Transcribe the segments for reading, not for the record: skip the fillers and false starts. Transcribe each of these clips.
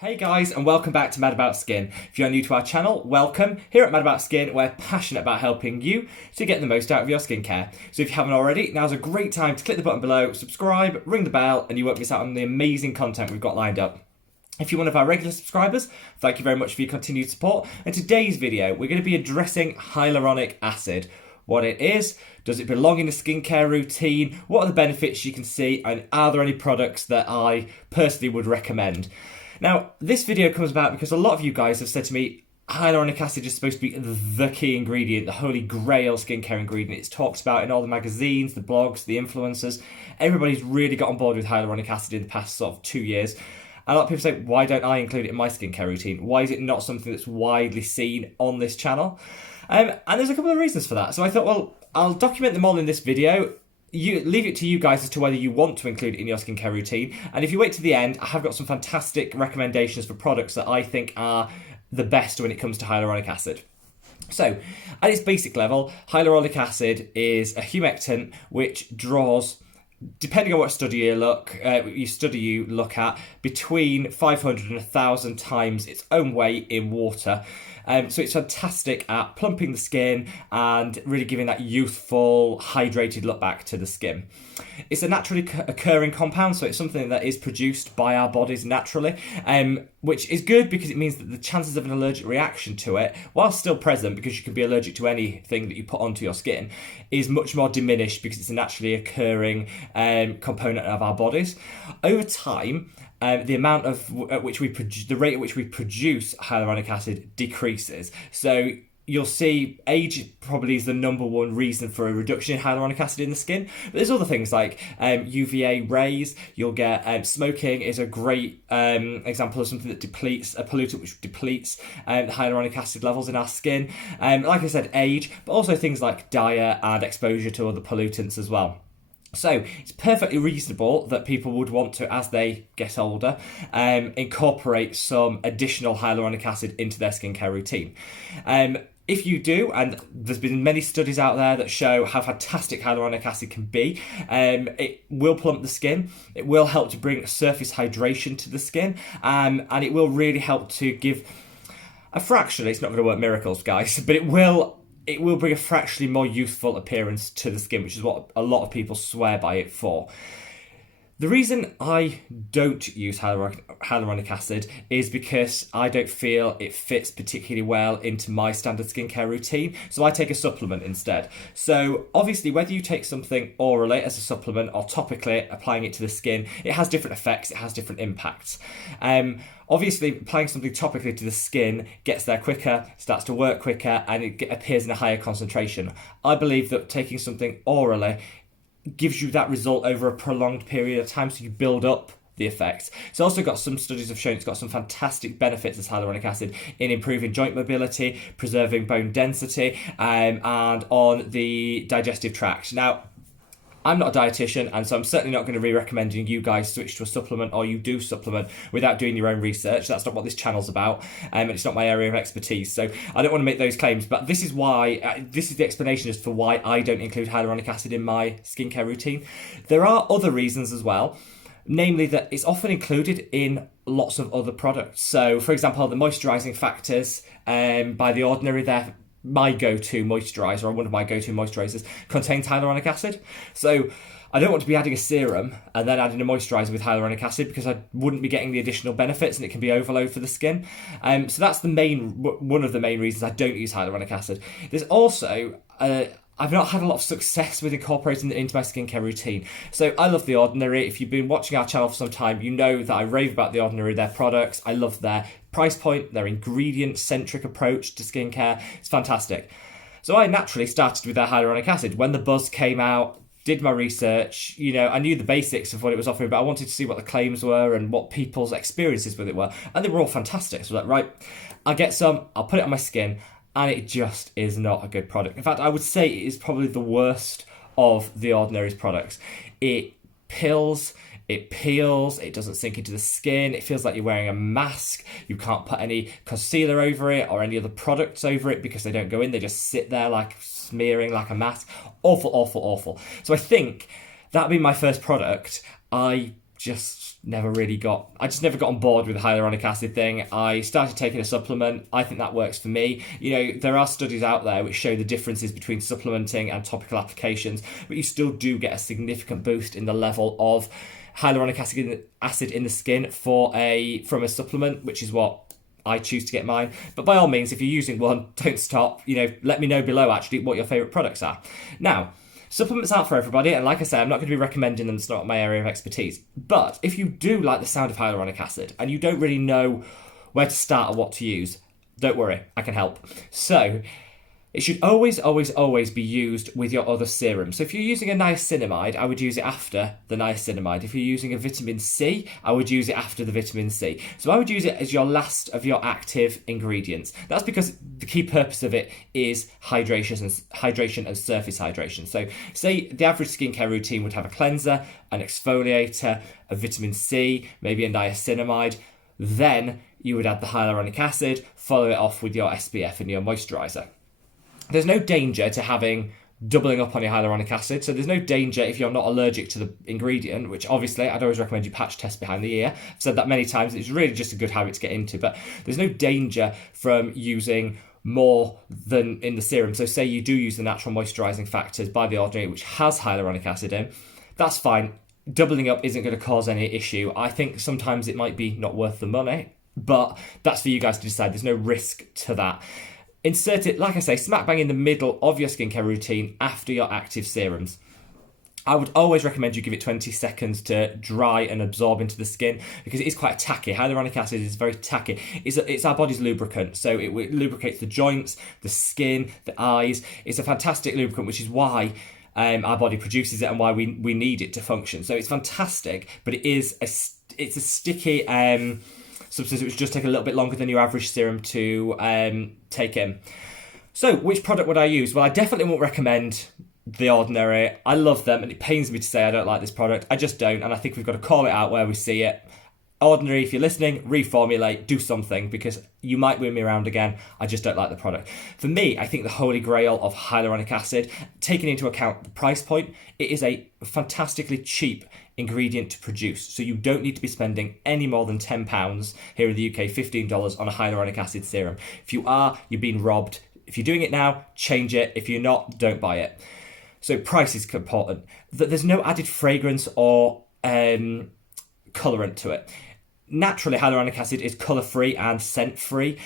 Hey guys, and welcome back to Mad About Skin. If you're new to our channel, welcome. Here at Mad About Skin, we're passionate about helping you to get the most out of your skincare. So if you haven't already, now's a great time to click the button below, subscribe, ring the bell, and you won't miss out on the amazing content we've got lined up. If you're one of our regular subscribers, thank you very much for your continued support. In today's video, we're going to be addressing hyaluronic acid. What it is, does it belong in a skincare routine, what are the benefits you can see, and are there any products that I personally would recommend? Now, this video comes about because a lot of you guys have said to me, hyaluronic acid is supposed to be the key ingredient, the holy grail skincare ingredient. It's talked about in all the magazines, the blogs, the influencers. Everybody's really got on board with hyaluronic acid in the past sort of 2 years. And a lot of people say, why don't I include it in my skincare routine? Why is it not something that's widely seen on this channel? And there's a couple of reasons for that. So I thought, well, I'll document them all in this video. You leave it to you guys as to whether you want to include it in your skincare routine. And if you wait to the end, I have got some fantastic recommendations for products that I think are the best when it comes to hyaluronic acid. So, at its basic level, hyaluronic acid is a humectant which draws, depending on what study you look at, between 500 and 1,000 times its own weight in water. So it's fantastic at plumping the skin and really giving that youthful, hydrated look back to the skin. It's a naturally occurring compound, so it's something that is produced by our bodies naturally, which is good because it means that the chances of an allergic reaction to it, while still present because you can be allergic to anything that you put onto your skin, is much more diminished because it's a naturally occurring component of our bodies. Over time, the amount at which we produce, the rate at which we produce hyaluronic acid decreases. So you'll see age probably is the number one reason for a reduction in hyaluronic acid in the skin. But there's other things like UVA rays. You'll get smoking is a great example of something that depletes, a pollutant which depletes the hyaluronic acid levels in our skin. Like I said, age, but also things like diet and exposure to other pollutants as well. So it's perfectly reasonable that people would want to, as they get older, incorporate some additional hyaluronic acid into their skincare routine. If you do, and there's been many studies out there that show how fantastic hyaluronic acid can be, it will plump the skin, it will help to bring surface hydration to the skin, and it will really help to give a fractionally, it's not going to work miracles, guys, but it will bring a fractionally more youthful appearance to the skin, which is what a lot of people swear by it for. The reason I don't use hyaluronic acid is because I don't feel it fits particularly well into my standard skincare routine, so I take a supplement instead. So obviously, whether you take something orally as a supplement or topically applying it to the skin, it has different effects, it has different impacts. Obviously, applying something topically to the skin gets there quicker, starts to work quicker, and it appears in a higher concentration. I believe that taking something orally gives you that result over a prolonged period of time, so you build up the effects. It's also got some studies have shown it's got some fantastic benefits as hyaluronic acid in improving joint mobility, preserving bone density, and on the digestive tract. Now, I'm not a dietitian, and so I'm certainly not going to be recommending you guys switch to a supplement or you do supplement without doing your own research. That's not what this channel's about, and it's not my area of expertise. So I don't want to make those claims, but this is why, this is the explanation as to why I don't include hyaluronic acid in my skincare routine. There are other reasons as well, namely that it's often included in lots of other products. So, for example, the moisturising factors by The Ordinary, they're my go-to moisturiser, or one of my go-to moisturisers, contains hyaluronic acid. So I don't want to be adding a serum and then adding a moisturiser with hyaluronic acid because I wouldn't be getting the additional benefits and it can be overload for the skin. So that's one of the main reasons I don't use hyaluronic acid. There's also I've not had a lot of success with incorporating it into my skincare routine. So I love The Ordinary. If you've been watching our channel for some time, you know that I rave about The Ordinary, their products. I love their price point, their ingredient-centric approach to skincare. It's fantastic. So I naturally started with their hyaluronic acid. When the buzz came out, did my research, I knew the basics of what it was offering, but I wanted to see what the claims were and what people's experiences with it were. And they were all fantastic. So I was like, right, I'll get some, I'll put it on my skin, and it just is not a good product. In fact, I would say it is probably the worst of The Ordinary's products. It pills, it peels, it doesn't sink into the skin, it feels like you're wearing a mask, you can't put any concealer over it or any other products over it because they don't go in, they just sit there like smearing like a mask. Awful, awful, awful. So I think that being my first product, I I just never got on board with the hyaluronic acid thing. I started taking a supplement. I think that works for me. You know, there are studies out there which show the differences between supplementing and topical applications, but you still do get a significant boost in the level of hyaluronic acid in the skin from a supplement, which is what I choose to get mine. But by all means, if you're using one, don't stop. You know, let me know below actually what your favourite products are. Now, supplements aren't for everybody, and like I say, I'm not going to be recommending them. It's not my area of expertise. But if you do like the sound of hyaluronic acid and you don't really know where to start or what to use, don't worry, I can help. So, it should always, always, always be used with your other serum. So if you're using a niacinamide, I would use it after the niacinamide. If you're using a vitamin C, I would use it after the vitamin C. So I would use it as your last of your active ingredients. That's because the key purpose of it is hydration and surface hydration. So say the average skincare routine would have a cleanser, an exfoliator, a vitamin C, maybe a niacinamide. Then you would add the hyaluronic acid, follow it off with your SPF and your moisturiser. There's no danger to doubling up on your hyaluronic acid, so there's no danger if you're not allergic to the ingredient, which obviously I'd always recommend you patch test behind the ear. I've said that many times, it's really just a good habit to get into, but there's no danger from using more than in the serum. So say you do use the natural moisturising factors by The Ordinary, which has hyaluronic acid in, that's fine. Doubling up isn't going to cause any issue. I think sometimes it might be not worth the money, but that's for you guys to decide. There's no risk to that. Insert it, like I say, smack bang in the middle of your skincare routine after your active serums. I would always recommend you give it 20 seconds to dry and absorb into the skin because it is quite tacky. Hyaluronic acid is very tacky. It's our body's lubricant, so it lubricates the joints, the skin, the eyes. It's a fantastic lubricant, which is why our body produces it and why we need it to function. So it's fantastic, but it's a sticky substance which just take a little bit longer than your average serum to take in. So which product would I use? Well, I definitely won't recommend The Ordinary. I love them and it pains me to say I don't like this product. I just don't, and I think we've got to call it out where we see it. Ordinary, if you're listening, reformulate, do something, because you might win me around again. I just don't like the product. For me, I think the holy grail of hyaluronic acid, taking into account the price point, it is a fantastically cheap ingredient to produce. So you don't need to be spending any more than £10 here in the UK, $15 on a hyaluronic acid serum. If you are, you're being robbed. If you're doing it now, change it. If you're not, don't buy it. So price is important. There's no added fragrance or colorant to it. Naturally, hyaluronic acid is colour-free and scent-free,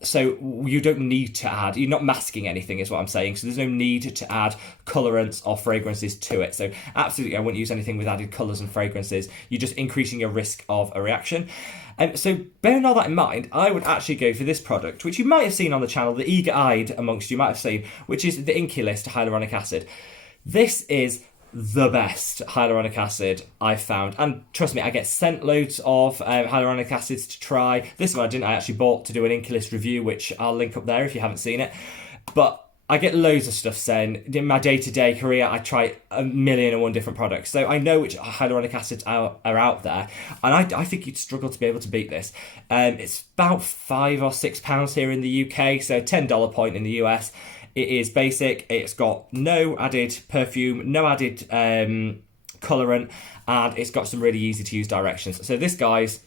so you don't need to add, you're not masking anything is what I'm saying, so there's no need to add colourants or fragrances to it. So absolutely, I wouldn't use anything with added colours and fragrances. You're just increasing your risk of a reaction. So bearing all that in mind, I would actually go for this product, which you might have seen on the channel, the eager-eyed amongst you might have seen, which is the Inkey List hyaluronic acid. This is the best hyaluronic acid I've found, and trust me, I get sent loads of hyaluronic acids to try. This one I didn't. I actually bought to do an Inkey List review, which I'll link up there if you haven't seen it. But I get loads of stuff sent. In my day-to-day career, I try 1,000,001 different products, so I know which hyaluronic acids are out there, and I think you'd struggle to be able to beat this. It's about £5 or £6 here in the UK, so $10 point in the US. It is basic, it's got no added perfume, no added colourant, and it's got some really easy to use directions. So this guy's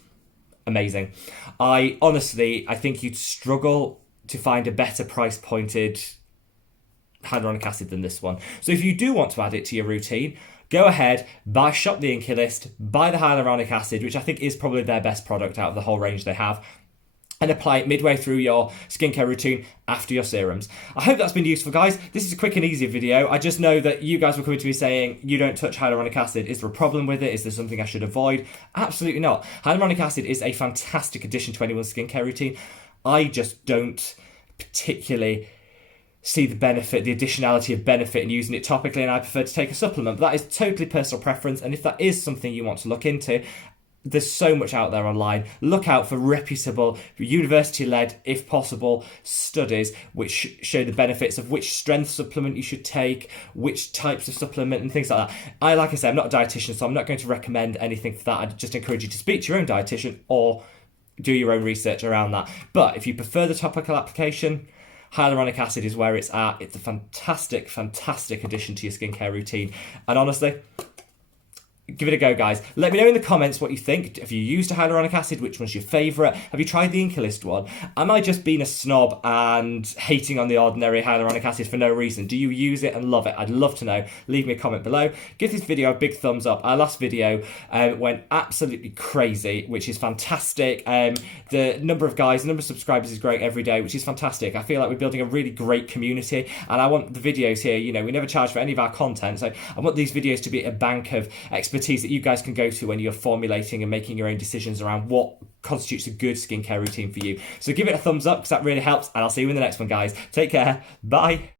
amazing. I think you'd struggle to find a better price pointed hyaluronic acid than this one. So if you do want to add it to your routine, go ahead, shop the Inkey List, buy the hyaluronic acid, which I think is probably their best product out of the whole range they have, and apply it midway through your skincare routine after your serums. I hope that's been useful, guys. This is a quick and easy video. I just know that you guys were coming to me saying, you don't touch hyaluronic acid. Is there a problem with it? Is there something I should avoid? Absolutely not. Hyaluronic acid is a fantastic addition to anyone's skincare routine. I just don't particularly see the benefit, the additionality of benefit in using it topically, and I prefer to take a supplement. But that is totally personal preference, and if that is something you want to look into, there's so much out there online. Look out for reputable, university-led, if possible, studies which show the benefits of which strength supplement you should take, which types of supplement, and things like that. Like I said, I'm not a dietitian, so I'm not going to recommend anything for that. I'd just encourage you to speak to your own dietitian or do your own research around that. But if you prefer the topical application, hyaluronic acid is where it's at. It's a fantastic, fantastic addition to your skincare routine. And honestly, Give it a go, guys. Let me know in the comments what you think. Have you used a hyaluronic acid? Which one's your favourite? Have you tried the Inkey one? Am I just being a snob and hating on the ordinary hyaluronic acid for no reason? Do you use it and love it? I'd love to know. Leave me a comment below. Give this video a big thumbs up. Our last video went absolutely crazy, which is fantastic. The number of subscribers is growing every day, which is fantastic. I feel like we're building a really great community, and I want the videos here, you know, we never charge for any of our content, so I want these videos to be a bank of expertise that you guys can go to when you're formulating and making your own decisions around what constitutes a good skincare routine for you. So give it a thumbs up because that really helps, and I'll see you in the next one, guys. Take care. Bye.